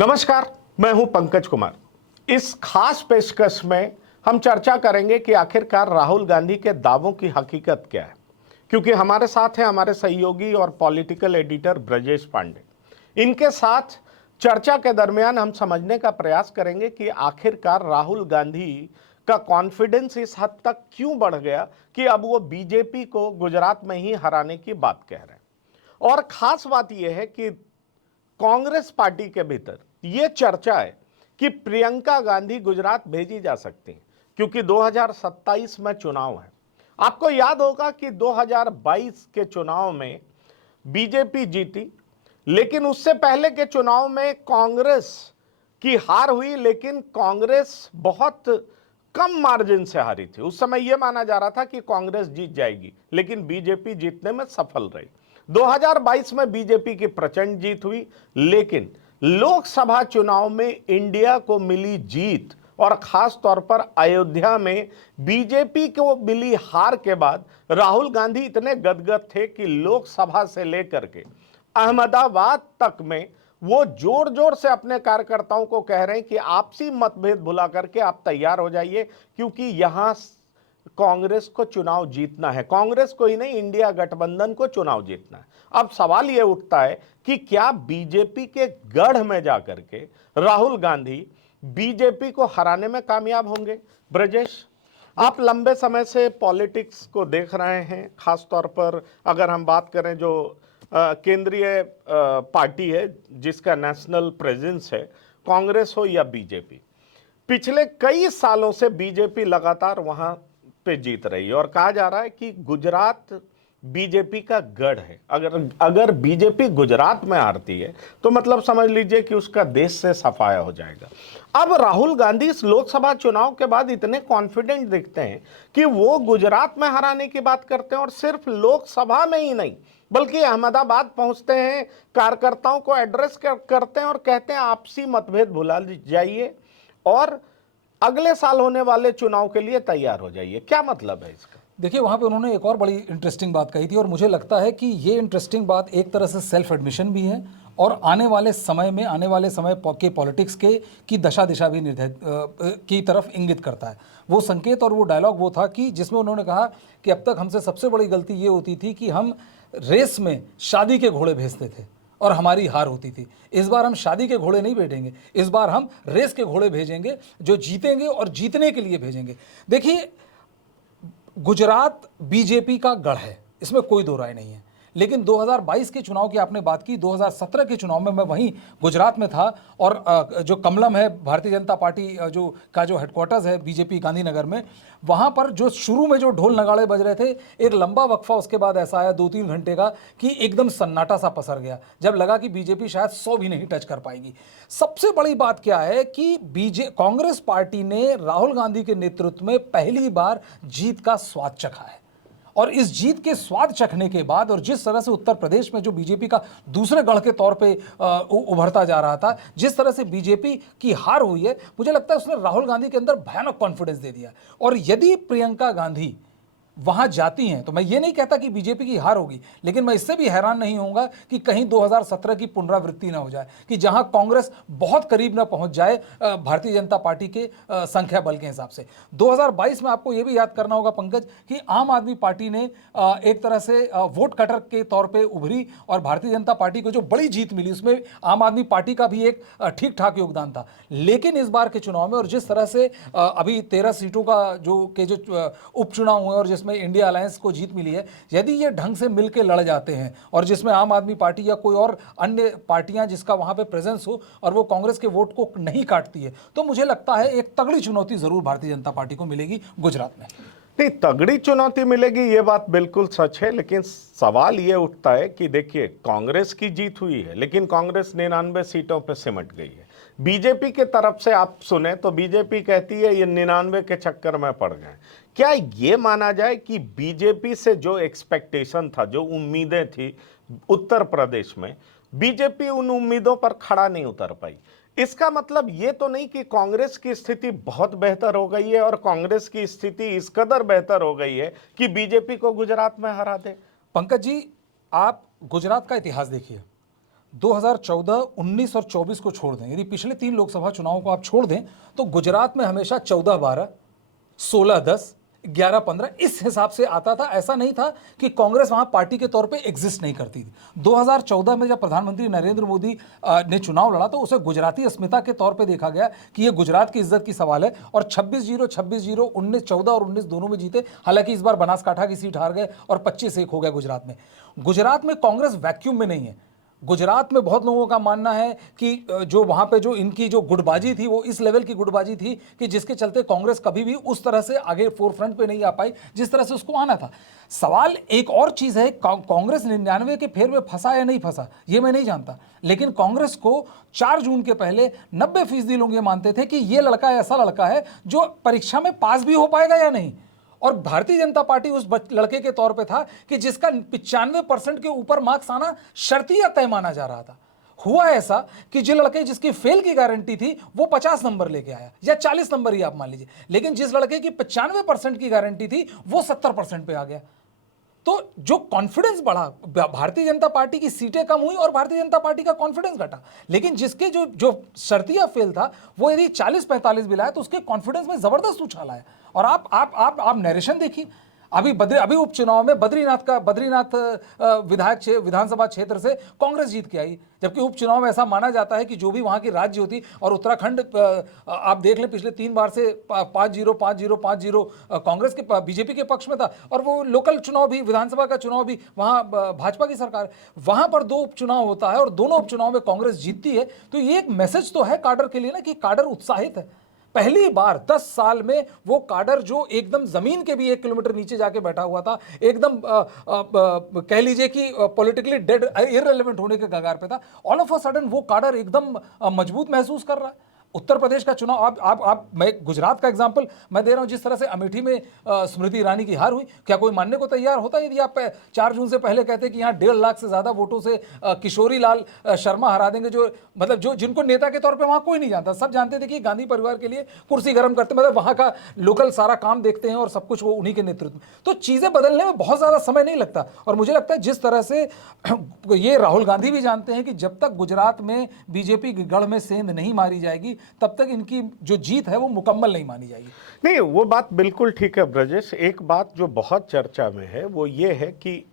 नमस्कार, मैं हूं पंकज कुमार। इस खास पेशकश में हम चर्चा करेंगे कि आखिरकार राहुल गांधी के दावों की हकीकत क्या है। क्योंकि हमारे साथ हैं हमारे सहयोगी और पॉलिटिकल एडिटर ब्रजेश पांडे। इनके साथ चर्चा के दरमियान हम समझने का प्रयास करेंगे कि आखिरकार राहुल गांधी का कॉन्फिडेंस इस हद तक क्यों बढ़ गया कि अब वो बीजेपी को गुजरात में ही हराने की बात कह रहे हैं। और खास बात यह है कि कांग्रेस पार्टी के भीतर यह चर्चा है कि प्रियंका गांधी गुजरात भेजी जा सकती हैं, क्योंकि 2027 में चुनाव है। आपको याद होगा कि 2022 के चुनाव में बीजेपी जीती, लेकिन उससे पहले के चुनाव में कांग्रेस की हार हुई, लेकिन कांग्रेस बहुत कम मार्जिन से हारी थी। उस समय यह माना जा रहा था कि कांग्रेस जीत जाएगी, लेकिन बीजेपी जीतने में सफल रही। 2022 में बीजेपी की प्रचंड जीत हुई, लेकिन लोकसभा चुनाव में इंडिया को मिली जीत और खास तौर पर अयोध्या में बीजेपी को मिली हार के बाद राहुल गांधी इतने गदगद थे कि लोकसभा से लेकर के अहमदाबाद तक में वो जोर जोर से अपने कार्यकर्ताओं को कह रहे हैं कि आपसी मतभेद भुला करके आप तैयार हो जाइए, क्योंकि यहां कांग्रेस को चुनाव जीतना है। कांग्रेस को ही नहीं, इंडिया गठबंधन को चुनाव जीतना है। अब सवाल यह उठता है कि क्या बीजेपी के गढ़ में जाकर के राहुल गांधी बीजेपी को हराने में कामयाब होंगे? ब्रजेश, आप लंबे समय से पॉलिटिक्स को देख रहे हैं, खास तौर पर अगर हम बात करें जो केंद्रीय पार्टी है जिसका नेशनल प्रेजेंस है, कांग्रेस हो या बीजेपी, पिछले कई सालों से बीजेपी लगातार वहां पे जीत रही है और कहा जा रहा है कि गुजरात बीजेपी का गढ़ है। अगर बीजेपी गुजरात में हारती है तो मतलब समझ लीजिए कि उसका देश से सफाया हो जाएगा। अब राहुल गांधी इस लोकसभा चुनाव के बाद इतने कॉन्फिडेंट दिखते हैं कि वो गुजरात में हराने की बात करते हैं, और सिर्फ लोकसभा में ही नहीं बल्कि अहमदाबाद पहुंचते हैं, कार्यकर्ताओं को एड्रेस करते हैं और कहते हैं आपसी मतभेद भुला जाइए और अगले साल होने वाले चुनाव के लिए तैयार हो जाइए। क्या मतलब है इसका? देखिए, वहाँ पे उन्होंने एक और बड़ी इंटरेस्टिंग बात कही थी और मुझे लगता है कि ये इंटरेस्टिंग बात एक तरह से सेल्फ एडमिशन भी है और आने वाले समय के पॉलिटिक्स की दशा दिशा भी निर्धारित की तरफ इंगित करता है। वो संकेत और वो डायलॉग वो था कि जिसमें उन्होंने कहा कि अब तक हमसे सबसे बड़ी गलती ये होती थी कि हम रेस में शादी के घोड़े भेजते थे और हमारी हार होती थी। इस बार हम शादी के घोड़े नहीं भेजेंगे, इस बार हम रेस के घोड़े भेजेंगे जो जीतेंगे और जीतने के लिए भेजेंगे। देखिए, गुजरात बीजेपी का गढ़ है, इसमें कोई दो राय नहीं है, लेकिन 2022 के चुनाव की आपने बात की, 2017 के चुनाव में मैं वहीं गुजरात में था और जो कमलम है भारतीय जनता पार्टी जो हेडक्वार्टर्स है बीजेपी गांधीनगर में, वहाँ पर जो शुरू में जो ढोल नगाड़े बज रहे थे, एक लंबा वक्फा उसके बाद ऐसा आया 2-3 घंटे का कि एकदम सन्नाटा सा पसर गया, जब लगा कि बीजेपी शायद 100 भी नहीं टच कर पाएगी। सबसे बड़ी बात क्या है कि कांग्रेस पार्टी ने राहुल गांधी के नेतृत्व में पहली बार जीत का स्वाद चखा है और इस जीत के स्वाद चखने के बाद और जिस तरह से उत्तर प्रदेश में जो बीजेपी का दूसरे गढ़ के तौर पे उभरता जा रहा था, जिस तरह से बीजेपी की हार हुई है, मुझे लगता है उसने राहुल गांधी के अंदर भयानक कॉन्फिडेंस दे दिया। और यदि प्रियंका गांधी वहां जाती हैं तो मैं ये नहीं कहता कि बीजेपी की हार होगी, लेकिन मैं इससे भी हैरान नहीं होऊंगा कि कहीं 2017 की पुनरावृत्ति ना हो जाए, कि जहां कांग्रेस बहुत करीब ना पहुंच जाए भारतीय जनता पार्टी के संख्या बल के हिसाब से। 2022 में आपको यह भी याद करना होगा पंकज कि आम आदमी पार्टी ने एक तरह से वोट कटर के तौर पर उभरी और भारतीय जनता पार्टी को जो बड़ी जीत मिली उसमें आम आदमी पार्टी का भी एक ठीक ठाक योगदान था। लेकिन इस बार के चुनाव में और जिस तरह से अभी 13 सीटों का जो उपचुनाव हुए और जिसमें इंडिया अलायंस को जीत मिली है, यदि ये ढंग से मिलकर लड़ जाते हैं और जिसमें आम आदमी पार्टी या कोई और अन्य पार्टियां जिसका वहां पे प्रेजेंस हो और वो कांग्रेस के वोट को नहीं काटती है, तो मुझे लगता है एक तगड़ी चुनौती जरूर भारतीय जनता पार्टी को मिलेगी गुजरात में। नहीं, तगड़ी चुनौती मिलेगी ये बात बिल्कुल सच है, लेकिन सवाल ये उठता है कि देखिए, कांग्रेस की जीत हुई है लेकिन कांग्रेस 99 सीटों पर सिमट गई है। बीजेपी के तरफ से आप सुने तो बीजेपी कहती है ये 99 के चक्कर में पड़ गए। क्या ये माना जाए कि बीजेपी से जो एक्सपेक्टेशन था, जो उम्मीदें थी उत्तर प्रदेश में, बीजेपी उन उम्मीदों पर खड़ा नहीं उतर पाई? इसका मतलब ये तो नहीं कि कांग्रेस की स्थिति बहुत बेहतर हो गई है और कांग्रेस की स्थिति इस कदर बेहतर हो गई है कि बीजेपी को गुजरात में हरा दे। पंकज जी, आप गुजरात का इतिहास देखिए। 2014, 19 और 24 को छोड़ दें, यदि पिछले 3 लोकसभा चुनावों को आप छोड़ दें, तो गुजरात में हमेशा 14-12, 16-10, 11-15 इस हिसाब से आता था। ऐसा नहीं था कि कांग्रेस वहां पार्टी के तौर पे एग्जिस्ट नहीं करती थी। 2014 में जब प्रधानमंत्री नरेंद्र मोदी ने चुनाव लड़ा, तो उसे गुजराती अस्मिता के तौर पे देखा गया कि ये गुजरात की इज्जत की सवाल है, और 26-0, 26-0, 14 और 19 दोनों में जीते। हालांकि इस बार बनासकाठा की सीट हार गए और 25-1 हो गया गुजरात में। गुजरात में कांग्रेस वैक्यूम में नहीं है। गुजरात में बहुत लोगों का मानना है कि जो वहां पे जो इनकी जो गुटबाजी थी, वो इस लेवल की गुटबाजी थी कि जिसके चलते कांग्रेस कभी भी उस तरह से आगे फोरफ्रंट पे नहीं आ पाई जिस तरह से उसको आना था। सवाल एक और चीज है, कांग्रेस 99 के फेर में फंसा या नहीं फंसा ये मैं नहीं जानता, लेकिन कांग्रेस को 4 जून के पहले 90% लोग ये मानते थे कि ये लड़का ऐसा लड़का है जो परीक्षा में पास भी हो पाएगा या नहीं। और भारतीय जनता पार्टी उस लड़के के तौर पे था कि जिसका 95% के ऊपर मार्क्स आना शर्तिया तय माना जा रहा था। हुआ ऐसा कि जो लड़के जिसकी फेल की गारंटी थी वो 50 नंबर लेके आया, या 40 नंबर ही आप मान लीजिए, लेकिन जिस लड़के की 95% की गारंटी थी वो 70% पे आ गया। तो जो कॉन्फिडेंस बढ़ा, भारतीय जनता पार्टी की सीटें कम हुई और भारतीय जनता पार्टी का कॉन्फिडेंस घटा। लेकिन जिसके जो जो शर्तिया फेल था, वो यदि 40-45 भी लाया तो उसके कॉन्फिडेंस में जबरदस्त उछाल आया। और आप नरेशन देखिए, अभी उपचुनाव में बद्रीनाथ विधानसभा क्षेत्र से कांग्रेस जीत के आई, जबकि उपचुनाव में ऐसा माना जाता है कि जो भी वहां की राज्य होती, और उत्तराखंड आप देख लें पिछले 3 बार से 5-0 5-0 5-0 कांग्रेस के बीजेपी के पक्ष में था, और वो लोकल चुनाव भी, विधानसभा का चुनाव भी वहां भाजपा की सरकार। वहां पर 2 उपचुनाव होता है और दोनों उपचुनाव में कांग्रेस जीतती है। तो ये एक मैसेज तो है काडर के लिए ना, कि काडर उत्साहित है। पहली बार 10 साल में वो काडर जो एकदम जमीन के भी 1 किलोमीटर नीचे जाके बैठा हुआ था, एकदम कह लीजिए कि पॉलिटिकली डेड, इररिलेवेंट होने के कगार पे था, ऑल ऑफ अ सडन वो काडर एकदम मजबूत महसूस कर रहा है। उत्तर प्रदेश का चुनाव, आप मैं गुजरात का एग्जांपल मैं दे रहा हूं, जिस तरह से अमेठी में स्मृति ईरानी की हार हुई, क्या कोई मानने को तैयार होता यदि आप 4 जून से पहले कहते कि यहाँ 1.5 लाख से ज्यादा वोटों से किशोरी लाल शर्मा हरा देंगे, जो मतलब जो जिनको नेता के तौर पे वहां कोई नहीं जानता, सब जानते थे कि गांधी परिवार के लिए कुर्सी गर्म करते, मतलब वहां का लोकल सारा काम देखते हैं और सब कुछ वो उन्हीं के नेतृत्व में। तो चीजें बदलने में बहुत ज्यादा समय नहीं लगता। और मुझे लगता है जिस तरह से ये राहुल गांधी भी जानते हैं कि जब तक गुजरात में बीजेपी की गढ़ में सेंध नहीं मारी जाएगी, तब तक इनकी जो जीत है वो मुकम्मल नहीं मानी जाएगी। नहीं, वो बात बिल्कुल ठीक है ब्रजेश। एक बात जो बहुत चर्चा में है वो ये है कि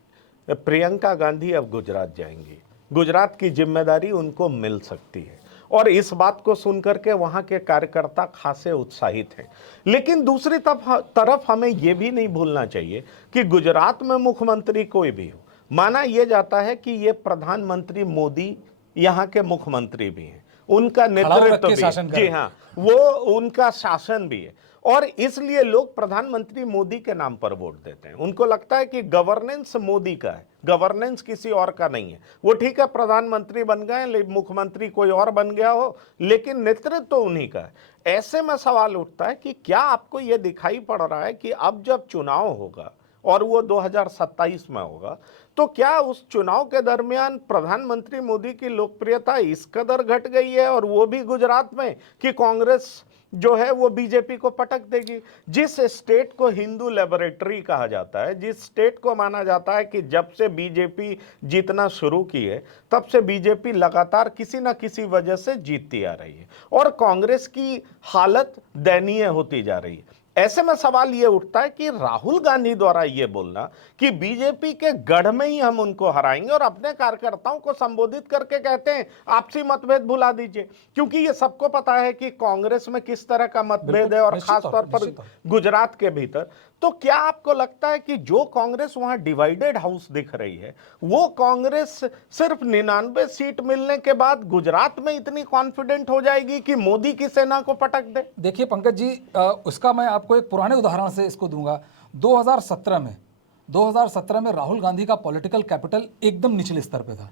प्रियंका गांधी अब गुजरात जाएंगी, गुजरात की जिम्मेदारी उनको मिल सकती है, और इस बात को सुनकर के वहां के कार्यकर्ता खासे उत्साहित हैं। लेकिन दूसरी तरफ हमें यह भी नहीं भूलना चाहिए कि गुजरात में मुख्यमंत्री कोई भी हो, माना यह जाता है कि ये प्रधानमंत्री मोदी यहाँ के मुख्यमंत्री भी हैं, उनका नेतृत्व भी है, जी हाँ, वो उनका शासन भी है, और इसलिए लोग प्रधानमंत्री मोदी के नाम पर वोट देते हैं। उनको लगता है कि गवर्नेंस मोदी का है, गवर्नेंस किसी और का नहीं है। वो ठीक है प्रधानमंत्री बन गए, मुख्यमंत्री कोई और बन गया हो, लेकिन नेतृत्व तो उन्हीं का है। ऐसे में सवाल उठता है कि क्या आपको यह दिखाई पड़ रहा है कि अब जब चुनाव होगा, और वो 2027 में होगा, तो क्या उस चुनाव के दरमियान प्रधानमंत्री मोदी की लोकप्रियता इस कदर घट गई है, और वो भी गुजरात में, कि कांग्रेस जो है वो बीजेपी को पटक देगी? जिस स्टेट को हिंदू लेबोरेटरी कहा जाता है, जिस स्टेट को माना जाता है कि जब से बीजेपी जीतना शुरू की है तब से बीजेपी लगातार किसी ना किसी वजह से जीतती आ रही है, और कांग्रेस की हालत दयनीय होती जा रही है। ऐसे में सवाल ये उठता है कि राहुल गांधी द्वारा ये बोलना कि बीजेपी के गढ़ में ही हम उनको हराएंगे, और अपने कार्यकर्ताओं को संबोधित करके कहते हैं आपसी मतभेद भुला दीजिए, क्योंकि ये सबको पता है कि कांग्रेस में किस तरह का मतभेद है, और खास तौर पर गुजरात के भीतर। तो क्या आपको लगता है कि जो कांग्रेस वहां डिवाइडेड हाउस दिख रही है, वो कांग्रेस सिर्फ 99 सीट मिलने के बाद गुजरात में इतनी कॉन्फिडेंट हो जाएगी कि मोदी की सेना को पटक दे? देखिए पंकज जी, उसका मैं आपको एक पुराने उदाहरण से इसको दूंगा। 2017 में राहुल गांधी का पॉलिटिकल कैपिटल एकदम निचले स्तर पे था।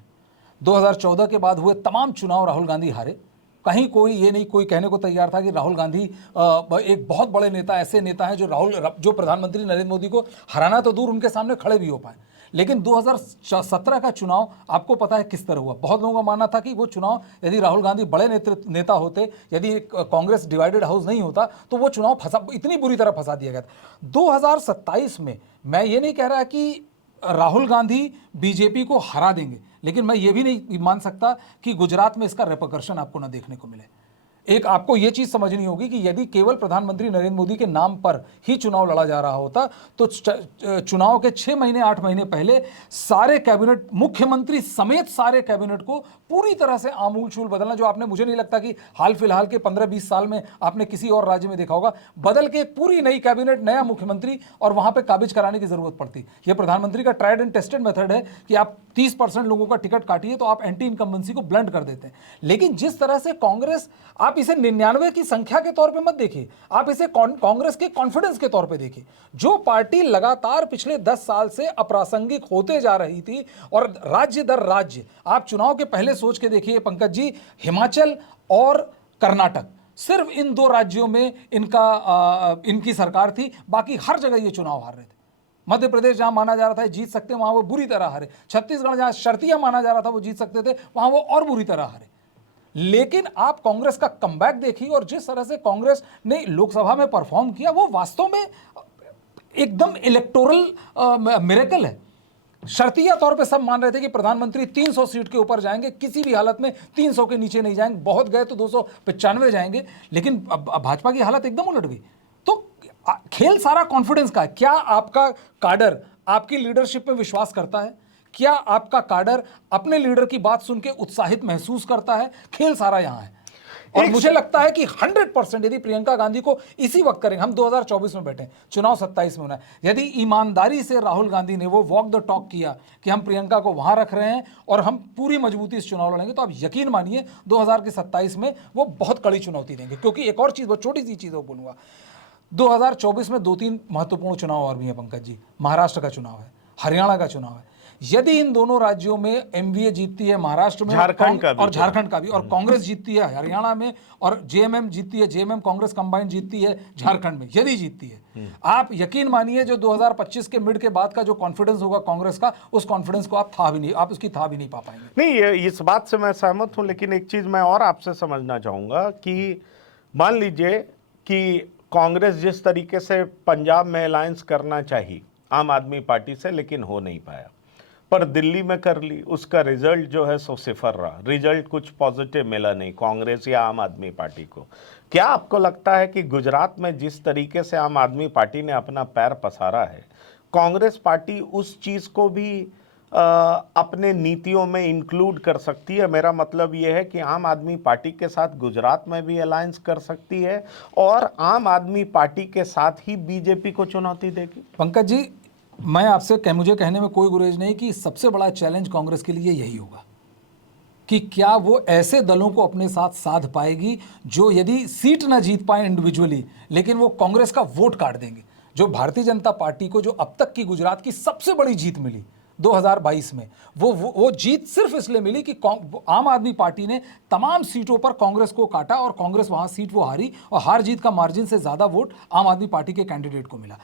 2014 के बाद हुए तमाम चुनाव राहुल गांधी हारे। कहीं कोई कहने को तैयार था कि राहुल गांधी एक बहुत बड़े नेता, ऐसे नेता हैं जो प्रधानमंत्री नरेंद्र मोदी को हराना तो दूर, उनके सामने खड़े भी हो पाए। लेकिन 2017 का चुनाव आपको पता है किस तरह हुआ। बहुत लोगों का मानना था कि वो चुनाव यदि राहुल गांधी बड़े नेता होते, यदि कांग्रेस डिवाइडेड हाउस नहीं होता, तो वो चुनाव इतनी बुरी तरह फंसा दिया गया था। 2027 में मैं ये नहीं कह रहा कि राहुल गांधी बीजेपी को हरा देंगे, लेकिन मैं ये भी नहीं मान सकता कि गुजरात में इसका रेपरकशन आपको ना देखने को मिले। एक आपको यह चीज समझनी होगी कि यदि केवल प्रधानमंत्री नरेंद्र मोदी के नाम पर ही चुनाव लड़ा जा रहा होता तो चुनाव के 6 महीने 8 महीने पहले सारे कैबिनेट, मुख्यमंत्री समेत सारे कैबिनेट को पूरी तरह से आमूल चूल बदलना, जो आपने, मुझे नहीं लगता कि हाल फिलहाल के 15-20 साल में आपने किसी और राज्य में देखा होगा, बदल के पूरी नई कैबिनेट, नया मुख्यमंत्री और वहां पर काबिज कराने की जरूरत पड़ती। यह प्रधानमंत्री का ट्राइड एंड टेस्टेड मेथड है कि आप 30% लोगों का टिकट काटिए तो आप एंटी इनकम्बेंसी को ब्लंट कर देते हैं। लेकिन जिस तरह से कांग्रेस, आप इसे 99 की संख्या के तौर पे मत देखिए, आप इसे कांग्रेस के कॉन्फिडेंस के तौर पे देखिए। जो पार्टी लगातार पिछले 10 साल से अप्रासंगिक होते जा रही थी और राज्य दर राज्य, आप चुनाव के पहले सोच के देखिए पंकज जी, हिमाचल और कर्नाटक, सिर्फ इन 2 राज्यों में इनकी सरकार थी, बाकी हर जगह ये चुनाव हार रहे थे। मध्य प्रदेश जहां माना जा रहा था जीत सकते, वहां वो बुरी तरह हारे। छत्तीसगढ़ जहां शर्तिया माना जा रहा था वो जीत सकते थे, वहां वो और बुरी तरह हारे। लेकिन आप कांग्रेस का कमबैक देखिए और जिस तरह से कांग्रेस ने लोकसभा में परफॉर्म किया, वो वास्तव में एकदम इलेक्टोरल मिरेकल है। शर्तिया तौर पे सब मान रहे थे कि प्रधानमंत्री 300 सीट के ऊपर जाएंगे, किसी भी हालत में 300 के नीचे नहीं जाएंगे, बहुत गए तो 295 जाएंगे। लेकिन भाजपा की हालत एकदम उलट गई। तो खेल सारा कॉन्फिडेंस का है। क्या आपका काडर आपकी लीडरशिप में विश्वास करता है? क्या आपका काडर अपने लीडर की बात सुन के उत्साहित महसूस करता है? खेल सारा यहां है। और मुझे लगता है कि 100% यदि प्रियंका गांधी को इसी वक्त करेंगे, हम 2024 में बैठे, चुनाव 27 में होना है, यदि ईमानदारी से राहुल गांधी ने वो वॉक द टॉक किया कि हम प्रियंका को वहां रख रहे हैं और हम पूरी मजबूती से चुनाव लड़ेंगे, तो आप यकीन मानिए 2027 में वो बहुत कड़ी चुनौती देंगे। क्योंकि एक और चीज, बहुत छोटी सी चीज वो बोलूंगा, 2024 में 2-3 महत्वपूर्ण चुनाव और भी हैं पंकज जी। महाराष्ट्र का चुनाव है, हरियाणा का चुनाव है। यदि इन दोनों राज्यों में एमवीए जीतती है, महाराष्ट्र में झारखंड का भी, और कांग्रेस जीतती है हरियाणा में, और जेएमएम जीतती है, जेएमएम कांग्रेस कंबाइन जीतती है झारखंड में, यदि जीतती है, आप यकीन मानिए जो 2025 के मिड के बाद का जो कॉन्फिडेंस होगा कांग्रेस का, उस कॉन्फिडेंस को आप उसकी था भी नहीं पा पाएंगे। नहीं, इस बात से मैं सहमत हूं, लेकिन एक चीज मैं और आपसे समझना चाहूंगा कि मान लीजिए कि कांग्रेस जिस तरीके से पंजाब में अलायंस करना चाहिए आम आदमी पार्टी से, लेकिन हो नहीं पाया, पर दिल्ली में कर ली, उसका रिजल्ट जो है सो सिफर रहा, रिजल्ट कुछ पॉजिटिव मिला नहीं कांग्रेस या आम आदमी पार्टी को। क्या आपको लगता है कि गुजरात में जिस तरीके से आम आदमी पार्टी ने अपना पैर पसारा है, कांग्रेस पार्टी उस चीज को भी अपने नीतियों में इंक्लूड कर सकती है? मेरा मतलब यह है कि आम आदमी पार्टी के साथ गुजरात में भी अलायंस कर सकती है और आम आदमी पार्टी के साथ ही बीजेपी को चुनौती देगी? पंकज जी, मैं आपसे मुझे कहने में कोई गुरेज नहीं कि सबसे बड़ा चैलेंज कांग्रेस के लिए यही होगा कि क्या वो ऐसे दलों को अपने साथ साध पाएगी जो यदि सीट ना जीत पाए इंडिविजुअली, लेकिन वो कांग्रेस का वोट काट देंगे। जो भारतीय जनता पार्टी को जो अब तक की गुजरात की सबसे बड़ी जीत मिली 2022 में, वो जीत सिर्फ इसलिए मिली कि आम आदमी पार्टी ने तमाम सीटों पर कांग्रेस को काटा और कांग्रेस वहां सीट वो हारी, और हार जीत का मार्जिन से ज्यादा वोट आम आदमी पार्टी के कैंडिडेट को मिला।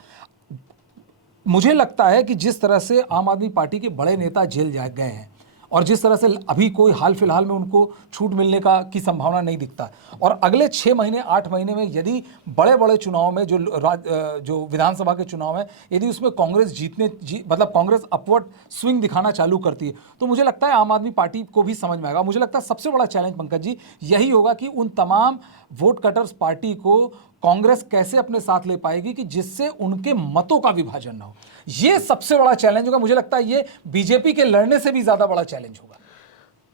मुझे लगता है कि जिस तरह से आम आदमी पार्टी के बड़े नेता जेल जा गए हैं और जिस तरह से अभी कोई हाल फिलहाल में उनको छूट मिलने की संभावना नहीं दिखता, और अगले 6 महीने 8 महीने में यदि बड़े बड़े चुनाव में जो विधानसभा के चुनाव है, यदि उसमें कांग्रेस मतलब कांग्रेस अपवर्ड स्विंग दिखाना चालू करती है, तो मुझे लगता है आम आदमी पार्टी को भी समझ में आएगा। मुझे लगता है सबसे बड़ा चैलेंज पंकज जी यही होगा कि उन तमाम वोट कटर्स पार्टी को कांग्रेस कैसे अपने साथ ले पाएगी कि जिससे उनके मतों का विभाजन ना हो। यह सबसे बड़ा चैलेंज होगा। मुझे लगता है ये बीजेपी के लड़ने से भी ज्यादा बड़ा चैलेंज होगा।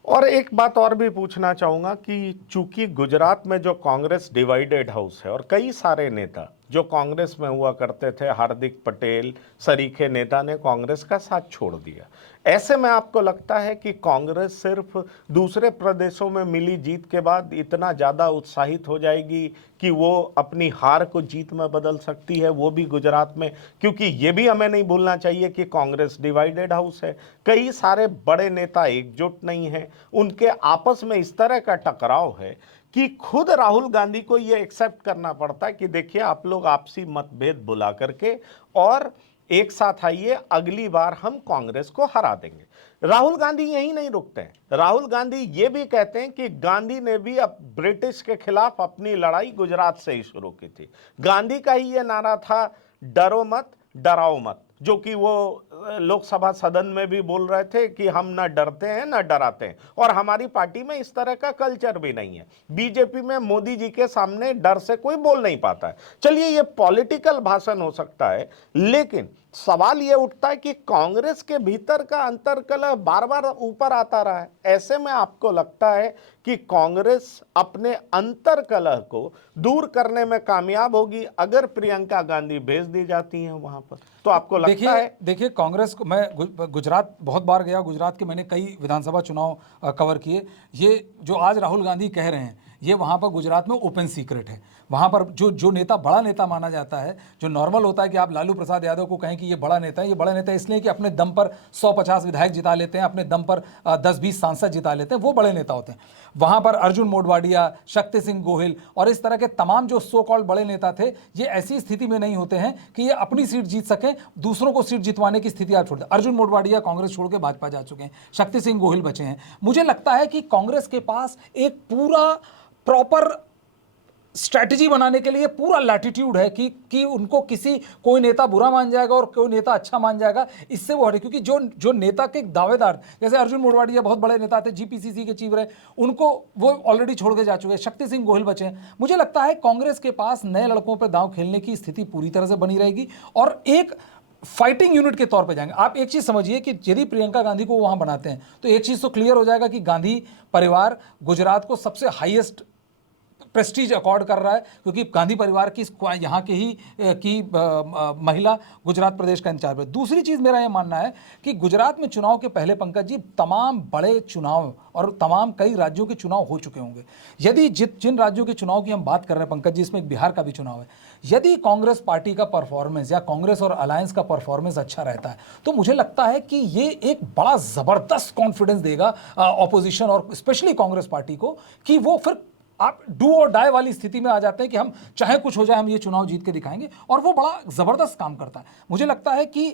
और एक बात और भी पूछना चाहूंगा कि चूंकि गुजरात में जो कांग्रेस डिवाइडेड हाउस है और कई सारे नेता जो कांग्रेस में हुआ करते थे, हार्दिक पटेल सरीखे नेता ने कांग्रेस का साथ छोड़ दिया, ऐसे में आपको लगता है कि कांग्रेस सिर्फ दूसरे प्रदेशों में मिली जीत के बाद इतना ज़्यादा उत्साहित हो जाएगी कि वो अपनी हार को जीत में बदल सकती है, वो भी गुजरात में? क्योंकि ये भी हमें नहीं भूलना चाहिए कि कांग्रेस डिवाइडेड हाउस है, कई सारे बड़े नेता एकजुट नहीं हैं, उनके आपस में इस तरह का टकराव है कि खुद राहुल गांधी को ये एक्सेप्ट करना पड़ता है कि देखिए आप लोग आपसी मतभेद बुला करके और एक साथ आइए, अगली बार हम कांग्रेस को हरा देंगे। राहुल गांधी यही नहीं रुकते हैं, राहुल गांधी ये भी कहते हैं कि गांधी ने भी अब ब्रिटिश के खिलाफ अपनी लड़ाई गुजरात से ही शुरू की थी। गांधी का ही ये नारा था, डरो मत डराओ मत। जो कि वो लोकसभा सदन में भी बोल रहे थे कि हम ना डरते हैं ना डराते हैं, और हमारी पार्टी में इस तरह का कल्चर भी नहीं है। बीजेपी में मोदी जी के सामने डर से कोई बोल नहीं पाता है। चलिए, ये पॉलिटिकल भाषण हो सकता है, लेकिन सवाल ये उठता है कि कांग्रेस के भीतर का अंतर्कलह बार बार ऊपर आता रहा है। ऐसे में आपको लगता है कि कांग्रेस अपने अंतर्कलह को दूर करने में कामयाब होगी अगर प्रियंका गांधी भेज दी जाती हैं वहां पर? तो आपको लगता है? देखिए कांग्रेस को, मैं गुजरात बहुत बार गया, गुजरात के मैंने कई विधानसभा चुनाव कवर किए। ये जो आज राहुल गांधी कह रहे हैं, ये वहाँ पर गुजरात में ओपन सीक्रेट है। वहाँ पर जो नेता बड़ा नेता माना जाता है, जो नॉर्मल होता है कि आप लालू प्रसाद यादव को कहें कि ये बड़ा नेता है, ये बड़ा नेता है इसलिए कि अपने दम पर 150 विधायक जिता लेते हैं, अपने दम पर 10-20 सांसद जिता लेते हैं, वो बड़े नेता होते हैं। वहाँ पर अर्जुन मोढवाडिया, शक्ति सिंह गोहिल और इस तरह के तमाम जो सो कॉल्ड बड़े नेता थे, ये ऐसी स्थिति में नहीं होते हैं कि ये अपनी सीट जीत सकें, दूसरों को सीट जितवाने की स्थिति आप छोड़ दें। अर्जुन मोढवाडिया कांग्रेस छोड़ के भाजपा जा चुके हैं, शक्ति सिंह गोहिल बचे हैं। मुझे लगता है कि कांग्रेस के पास एक पूरा प्रॉपर स्ट्रैटेजी बनाने के लिए पूरा लैटिट्यूड है कि उनको कोई नेता बुरा मान जाएगा और कोई नेता अच्छा मान जाएगा, इससे वो हटे। क्योंकि जो नेता के दावेदार, जैसे अर्जुन मोढवाडिया बहुत बड़े नेता थे, जीपीसीसी के चीफ रहे, उनको वो ऑलरेडी छोड़ के जा चुके हैं। शक्ति सिंह गोहिल बचे हैं। मुझे लगता है कांग्रेस के पास नए लड़कों पर दांव खेलने की स्थिति पूरी तरह से बनी रहेगी और एक फाइटिंग यूनिट के तौर पे जाएंगे। आप एक चीज समझिए कि यदि प्रियंका गांधी को वहां बनाते हैं तो एक चीज तो क्लियर हो जाएगा कि गांधी परिवार गुजरात को सबसे हाईएस्ट प्रेस्टीज अकॉर्ड कर रहा है, क्योंकि गांधी परिवार की यहाँ के ही महिला गुजरात प्रदेश का इंचार्ज है। दूसरी चीज़ मेरा यह मानना है कि गुजरात में चुनाव के पहले, पंकज जी, तमाम बड़े चुनाव और तमाम कई राज्यों के चुनाव हो चुके होंगे। यदि जिन राज्यों के चुनाव की हम बात कर रहे हैं पंकज जी, इसमें एक बिहार का भी चुनाव है, यदि कांग्रेस पार्टी का परफॉर्मेंस या कांग्रेस और अलायंस का परफॉर्मेंस अच्छा रहता है तो मुझे लगता है कि ये एक बड़ा ज़बरदस्त कॉन्फिडेंस देगा ऑपोजिशन और स्पेशली कांग्रेस पार्टी को, कि वो फिर आप डू और डाई वाली स्थिति में आ जाते हैं कि हम चाहे कुछ हो जाए, हम ये चुनाव जीत के दिखाएंगे, और वो बड़ा जबरदस्त काम करता है। मुझे लगता है कि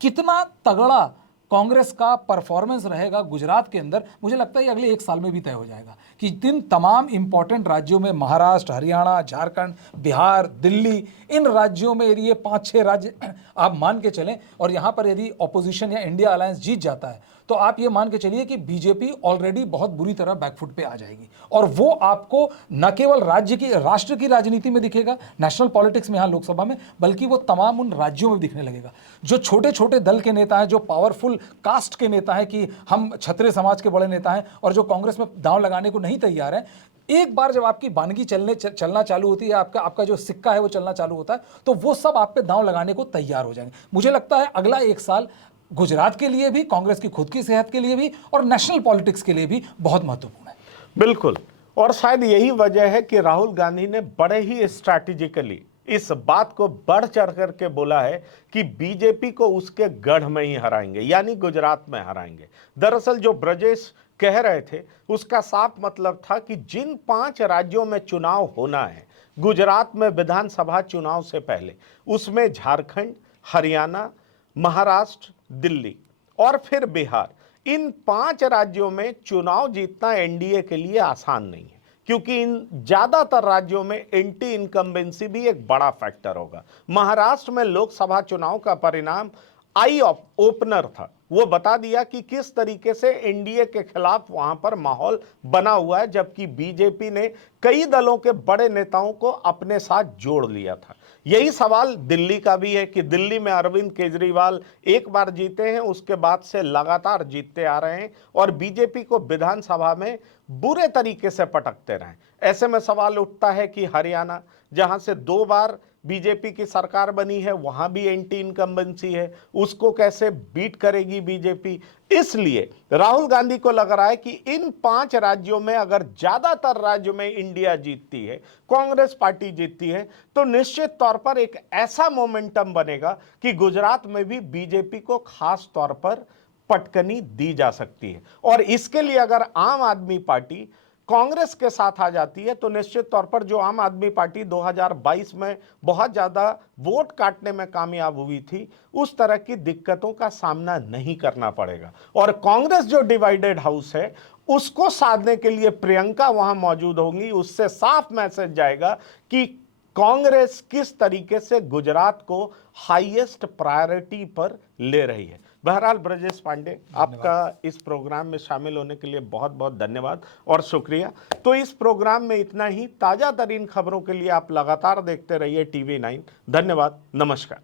कितना तगड़ा कांग्रेस का परफॉर्मेंस रहेगा गुजरात के अंदर, मुझे लगता है ये अगले 1 साल में भी तय हो जाएगा कि इन तमाम इंपॉर्टेंट राज्यों में, महाराष्ट्र, हरियाणा, झारखंड, बिहार, दिल्ली, इन राज्यों में यदि ये 5-6 राज्य आप मान के चलें और यहाँ पर यदि ऑपोजिशन या इंडिया अलायंस जीत जाता है तो आप ये मान के चलिए कि बीजेपी ऑलरेडी बहुत बुरी तरह बैकफुट पे आ जाएगी, और वो आपको न केवल राष्ट्र की राजनीति में दिखेगा, नेशनल पॉलिटिक्स में, यहाँ लोकसभा में, बल्कि वो तमाम उन राज्यों में दिखने लगेगा। जो छोटे छोटे दल के नेता हैं, जो पावरफुल कास्ट के नेता हैं कि हम क्षत्रिय समाज के बड़े नेता हैं और जो कांग्रेस में दांव लगाने को नहीं तैयार हैं, एक बार जब आपकी बानगी चलना चालू होती है, आपका जो सिक्का है वो चलना चालू होता है, तो वो सब आप पे दांव लगाने को तैयार हो जाएंगे। मुझे लगता है अगला 1 साल गुजरात के लिए भी, कांग्रेस की खुद की सेहत के लिए भी और नेशनल पॉलिटिक्स के लिए भी बहुत महत्वपूर्ण है। बिल्कुल, और शायद यही वजह है कि राहुल गांधी ने बड़े ही स्ट्रैटेजिकली इस बात को बढ़ चढ़ करके बोला है कि बीजेपी को उसके गढ़ में ही हराएंगे, यानी गुजरात में हराएंगे। दरअसल जो ब्रजेश कह रहे थे उसका साफ मतलब था कि जिन 5 राज्यों में चुनाव होना है गुजरात में विधानसभा चुनाव से पहले, उसमें झारखंड, हरियाणा, महाराष्ट्र, दिल्ली और फिर बिहार, इन 5 राज्यों में चुनाव जीतना एनडीए के लिए आसान नहीं है, क्योंकि इन ज्यादातर राज्यों में एंटी इनकम्बेंसी भी एक बड़ा फैक्टर होगा। महाराष्ट्र में लोकसभा चुनाव का परिणाम आई ओपनर था, वो बता दिया कि किस तरीके से एनडीए के खिलाफ वहां पर माहौल बना हुआ है, जबकि बीजेपी ने कई दलों के बड़े नेताओं को अपने साथ जोड़ लिया था। यही सवाल दिल्ली का भी है कि दिल्ली में अरविंद केजरीवाल एक बार जीते हैं, उसके बाद से लगातार जीतते आ रहे हैं और बीजेपी को विधानसभा में बुरे तरीके से पटकते रहे। ऐसे में सवाल उठता है कि हरियाणा, जहां से 2 बार बीजेपी की सरकार बनी है, वहां भी एंटी इनकम्बेंसी है, उसको कैसे बीट करेगी बीजेपी। इसलिए राहुल गांधी को लग रहा है कि इन 5 राज्यों में अगर ज्यादातर राज्यों में इंडिया जीतती है, कांग्रेस पार्टी जीतती है, तो निश्चित तौर पर एक ऐसा मोमेंटम बनेगा कि गुजरात में भी बीजेपी को खास तौर पर पटकनी दी जा सकती है। और इसके लिए अगर आम आदमी पार्टी कांग्रेस के साथ आ जाती है तो निश्चित तौर पर जो आम आदमी पार्टी 2022 में बहुत ज़्यादा वोट काटने में कामयाब हुई थी, उस तरह की दिक्कतों का सामना नहीं करना पड़ेगा। और कांग्रेस जो डिवाइडेड हाउस है उसको साधने के लिए प्रियंका वहां मौजूद होंगी, उससे साफ मैसेज जाएगा कि कांग्रेस किस तरीके से गुजरात को हाईएस्ट प्रायोरिटी पर ले रही है। बहरहाल ब्रजेश पांडे, आपका इस प्रोग्राम में शामिल होने के लिए बहुत बहुत धन्यवाद और शुक्रिया। तो इस प्रोग्राम में इतना ही। ताजा तरीन खबरों के लिए आप लगातार देखते रहिए TV9। धन्यवाद, नमस्कार।